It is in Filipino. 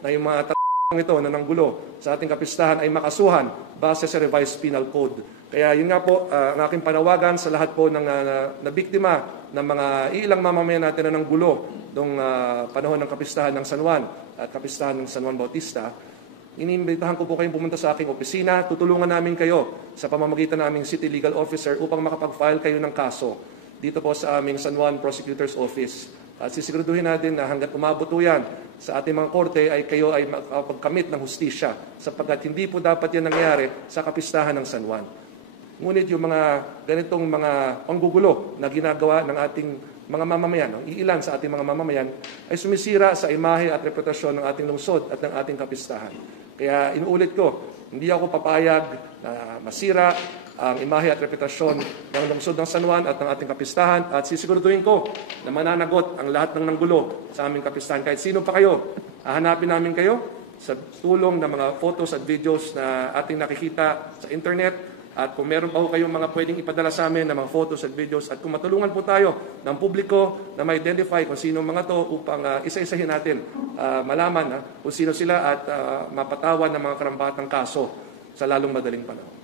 na yung mga ito na nanggulo sa ating kapistahan ay makasuhan base sa revised penal code. Kaya yun nga po ang aking panawagan sa lahat po ng nabiktima ng mga ilang mamamayan natin na nanggulo noong panahon ng kapistahan ng San Juan at kapistahan ng San Juan Bautista. Iniimbitahan ko po kayong pumunta sa aking opisina. Tutulungan namin kayo sa pamamagitan naming City Legal Officer upang makapag-file kayo ng kaso dito po sa aming San Juan Prosecutor's Office. At sisiguraduhin natin na hanggat umabot yan sa ating mga korte ay kayo ay makapagkamit ng hustisya sapagkat hindi po dapat yan nangyari sa kapistahan ng San Juan. Ngunit yung mga ganitong mga panggugulo na ginagawa ng ating mga mamamayan, ang iilan sa ating mga mamamayan, ay sumisira sa imahe at reputasyon ng ating lungsod at ng ating kapistahan. Kaya inuulit ko, hindi ako papayag na masira ang imahe at reputasyon ng lungsod ng San Juan at ng ating kapistahan at sisiguraduhin ko na mananagot ang lahat ng nanggulo sa aming kapistahan. Kahit sino pa kayo, hahanapin namin kayo sa tulong ng mga photos at videos na ating nakikita sa internet. At kung meron pa ho kayong mga pwedeng ipadala sa amin ng mga photos at videos at kung matulungan po tayo ng publiko na ma-identify kung sino mga to upang isa-isahin natin malaman kung sino sila at mapatawan ng mga karampatang kaso sa lalong madaling panahon.